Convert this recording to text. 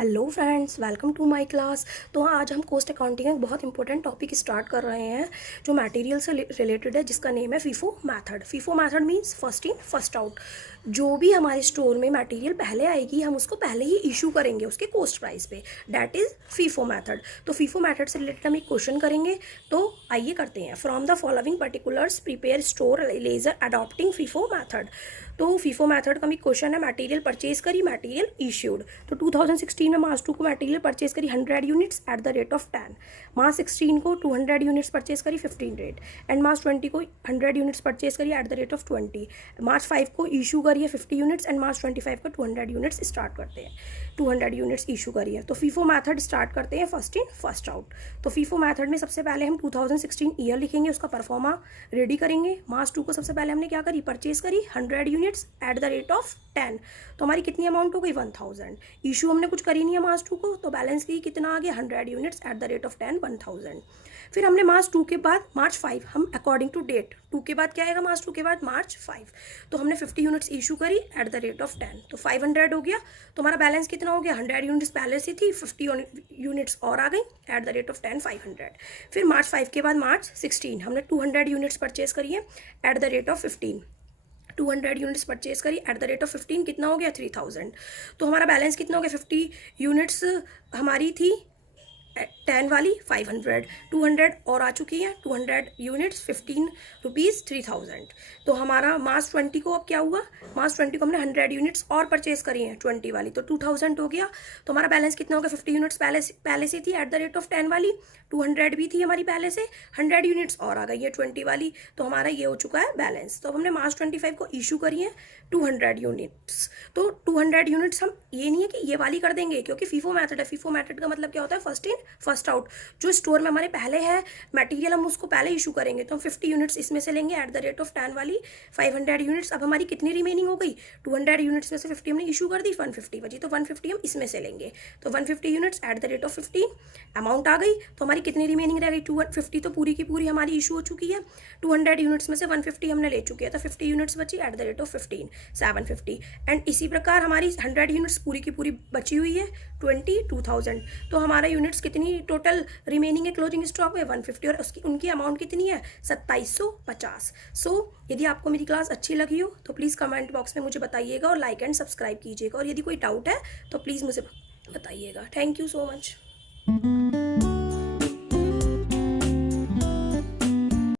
Hello friends, welcome to my class. तो आज हम कॉस्ट अकाउंटिंग का एक बहुत इंपॉर्टेंट टॉपिक स्टार्ट कर रहे हैं जो मटेरियल से रिलेटेड है, जिसका नेम है FIFO method. FIFO method means first in first out. जो भी हमारे स्टोर में मटेरियल पहले आएगी हम उसको पहले ही इशू करेंगे उसके कॉस्ट प्राइस पे, डैट इज़ फीफो मेथड। तो फीफो मेथड से रिलेटेड हम एक क्वेश्चन करेंगे। तो आइए करते हैं। From the following particulars prepare store laser adopting FIFO method. तो फीफो मेथड का भी क्वेश्चन है, मटेरियल परचेज करी, मटेरियल इश्यूड। तो 2016 में मार्च 2 को मटेरियल परचेज करी 100 units at the rate of 10। मार्च 16 को 200 यूनिट्स परचेज करी 15 रेट। एंड मार्च 20 को 100 यूनिट्स परचेज करी एट द रेट ऑफ 20। मार्च 5 को इशू करी है 50 यूनिट्स एंड मार्च 25 को 200 यूनिट्स स्टार्ट करते हैं, 200 यूनिट्स इशू करी है। तो फीफो मेथड स्टार्ट करते हैं फर्स्ट इन फर्स्ट आउट। तो फीफो मेथड में सबसे पहले हम 2016 ईयर लिखेंगे, उसका परफॉर्मा रेडी करेंगे। मार्च 2 को सबसे पहले हमने क्या करी, परचेज करी 100 units at the rate of 10। तो हमारी कितनी अमाउंट हो गई, 1000। इशू हमने कुछ करी नहीं है मार्च 2 को, तो बैलेंस की कितना आ गया, 100 units at the rate of 10, 1000। फिर हमने मार्च 2 के बाद मार्च 5, हम अकॉर्डिंग टू डेट 2 के बाद क्या आएगा, मार्च 2 के बाद मार्च 5। तो हमने 50 यूनिट्स इशू करी एट द रेट ऑफ 10, तो 500 हो गया। तो हमारा बैलेंस कितना हो गया, 100 यूनिट्स पहले से थी, 50 यूनिट्स और आ गई एट द रेट ऑफ 10, 500। फिर मार्च 5 के बाद मार्च 16 हमने 200 यूनिट्स परचेज करी है eight the rate of 15। 200 units purchase करी एट द रेट ऑफ 15, कितना हो गया, 3000। तो हमारा बैलेंस कितना हो गया, 50 यूनिट्स हमारी थी 10 वाली 500, 200 और आ चुकी है, 200 यूनिट्स 15 रुपीज़ 3000। तो हमारा मार्च 20 को अब क्या हुआ, मार्च 20 को हमने 100 यूनिट्स और परचेज करी हैं 20 वाली, तो 2000 हो गया। तो हमारा बैलेंस कितना हो गया, 50 यूनिट्स पहले से थी एट द रेट ऑफ 10 वाली, 200 भी थी हमारी पहले से, 100 यूनिट्स और आ गई है 20 वाली। तो हमारा ये हो चुका है बैलेंस। तो अब हमने मार्च 25 को इशू करी है 200 यूनिट्स। तो 200 यूनिट्स हम ये नहीं है कि ये वाली कर देंगे, क्योंकि फीफो मेथड है। फीफो मेथड का मतलब क्या होता है, फर्स्ट इन फर्स्ट आउट। जो स्टोर में हमारे पहले है मटेरियल हम उसको पहले इशू करेंगे। तो हम 50 यूनिट्स इसमें से लेंगे एट द रेट ऑफ 10 वाली, 500 यूनिट्स। अब हमारी कितनी रिमेनिंग हो गई, 200 यूनिट्स में से 50 हमने इशू कर दी, 150 बची, तो 150 हम इसमें से लेंगे। तो 150 units at the rate of 15 amount आ गई। तो हमारी कितनी रिमेनिंग रह गई, 250 तो पूरी की पूरी हमारी इशू हो चुकी है। 200 यूनिट्स में से 150 हमने ले चुकी है, तो 50 यूनिट्स बची eight the rate of 15, 750। And इसी प्रकार हमारी 100 यूनिट्स पूरी की पूरी बची हुई है 2000। तो हमारा यूनिट्स कितनी टोटल रिमेनिंग है क्लोजिंग स्टॉक में, 150, और उसकी उनकी अमाउंट कितनी है, 2750। सो यदि आपको मेरी क्लास अच्छी लगी हो तो प्लीज़ कमेंट बॉक्स में मुझे बताइएगा और लाइक एंड सब्सक्राइब कीजिएगा। और यदि कोई डाउट है तो प्लीज़ मुझे बताइएगा। Thank you so much.